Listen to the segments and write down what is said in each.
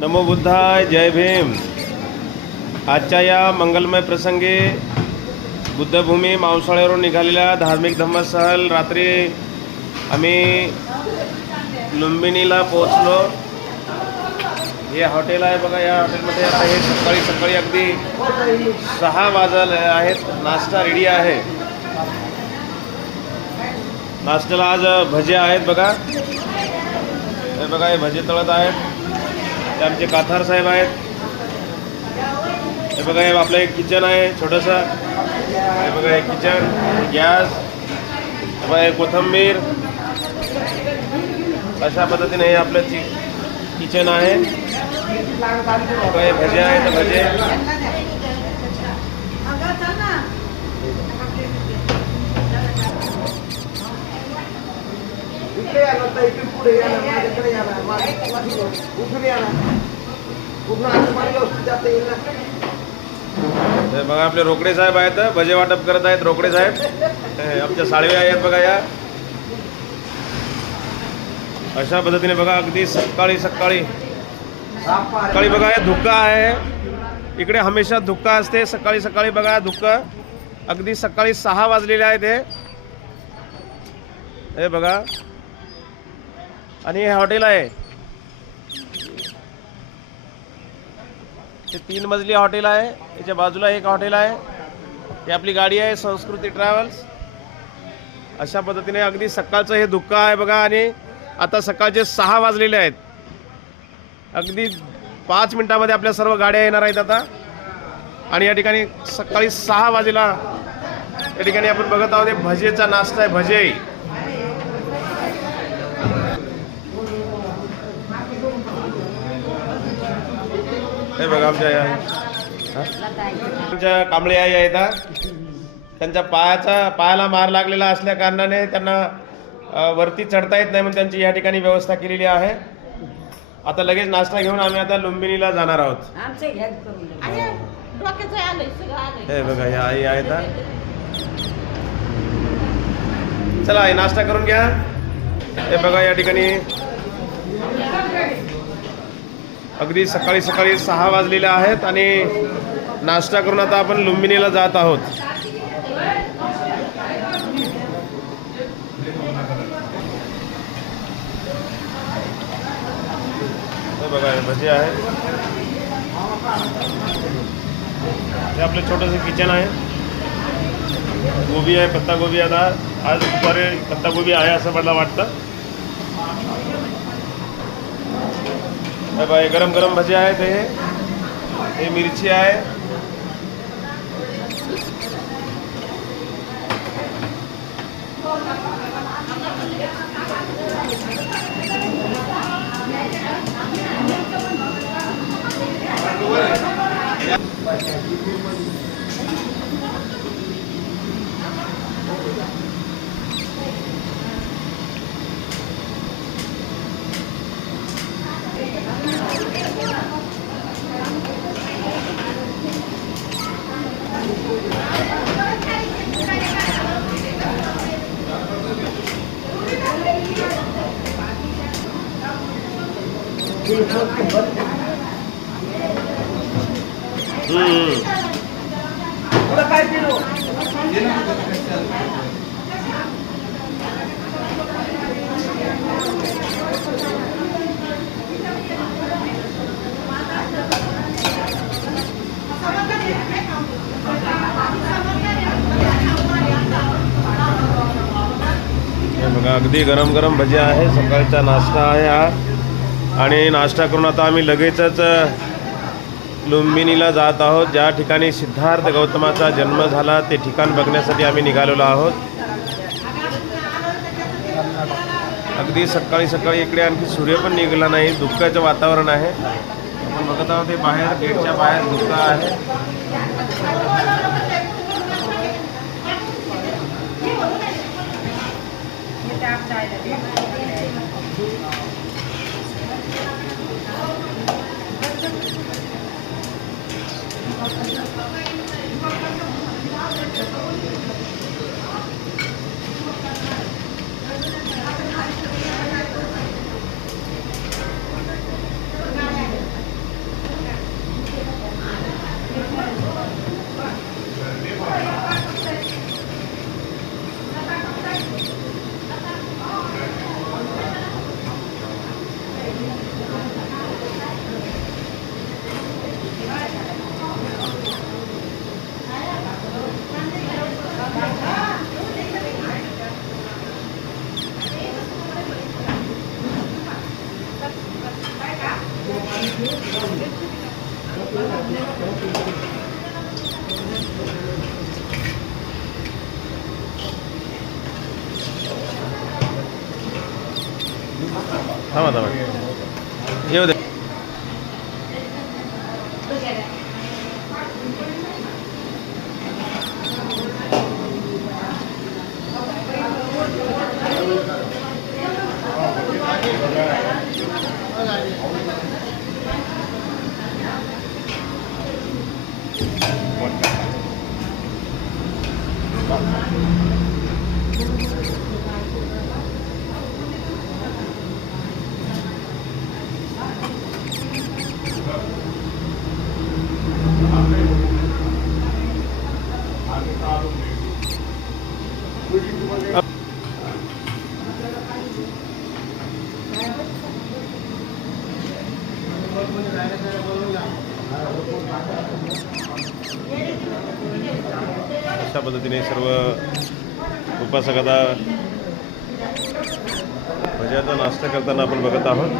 नमो बुद्धाय, जय भीम। आजच्या या मंगलमय प्रसंगी बुद्धभूमी मावसाळ्यावरून निघालेल्या धार्मिक धम्मसहल रात्री आम्ही लुंबिनीला पोहोचलो। हे हॉटेल आहे बघा। या हॉटेलमध्ये आता हे सकाळी सकाळी अगदी 6 वाजले आहेत। नाश्ता रेडी आहे। नाश्त्याला आज भजे आहेत बघा। हे बघा, हे भजे तळत आहेत। ते आमचे काथार साहेब आहेत। हे बघा, हे आपलं एक किचन आहे छोटंसं। हे बघा, हे किचन, गॅस, हे बघा, हे कोथिंबीर। अशा पद्धतीने हे आपलं किचन आहे। बघा, हे भजे आहेत, भजे। बघा, आपले रोकडे साहेब आहेत, भजे वाटप करत आहेत रोकडे साहेब। आमच्या साळवे आहेत बघा। या अशा पद्धतीने बघा, अगदी सकाळी सकाळी बघा, हे धुक्का आहे इकडे। हमेशा धुक्का असते सकाळी सकाळी बघा। धुक्का अगदी सकाळी 6 वाजलेले आहेत हे बघा। आणि हे हॉटेल आहे, ते 3 मजली हॉटेल आहे। याच्या बाजूला एक हॉटेल आहे। ही आपली गाडी आहे, संस्कृती ट्रॅव्हल्स। अशा पद्धतीने अगदी सकाळचं हे धुक्का आहे बघा। आणि आता सकाळचे 6 वाजलेले आहेत। अगदी 5 मिनिटांमध्ये आपल्या सर्व गाड्या येणार आहेत आता। आणि या ठिकाणी सकाळी 6 वाजेला या ठिकाणी आपण बघत आहोत, हे भजेचा नाश्ता आहे, भजे। हे बघा, आमच्या कांबळे आई आहेत। त्यांच्या पायाला मार लागलेला असल्या कारणाने त्यांना वरती चढता येत नाही, म्हणून त्यांची या ठिकाणी व्यवस्था केलेली आहे। आता लगेच नाश्ता घेऊन आम्ही आता लुंबिनीला जाणार आहोत। हे बघा, या आई आहेत। चला, आई नाश्ता करून घ्या। हे बघा, या ठिकाणी अगदी सकाळी सकाळी 6 वाजलेले आहेत आणि नाश्ता करून आता आपण लुंबिनीला जात आहोत। हे बघा, भजी आहे। हे आपलं छोटंसं किचन आहे। गोबी आहे, पत्ता गोबी। आता आज दुपारी पत्ता गोबी आहे असं मला वाटतं। हे गरम गरम भजे आहेत। हे मिरची आहे। बघा, अगदी गरम गरम भजी आहे। सकाळचा नाश्ता आहे हा। आणि नाश्ता करून आता आम्ही लगेचच लुंबिनीला जात आहोत, ज्या ठिकाणी सिद्धार्थ गौतमाचा जन्म झाला ते ठिकाण बघण्यासाठी आम्ही निघालेलो आहोत। अगदी सकाळी सकाळी इकडे आणखी सूर्य पण निघाला नाही, धुक्याचं वातावरण आहे। आपण बघत आहोत, ते बाहेर गेटच्या बाहेर धुक्का आहे। थांबा थांबा येऊ दे. अशा पद्धतीने सर्व उपासक आता भज्याचा नाश्ता करताना आपण बघत आहोत.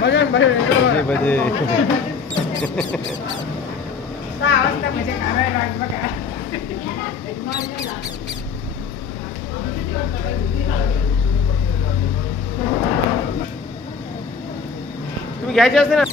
भजे भजे तुम्ही घ्यायचे असते ना.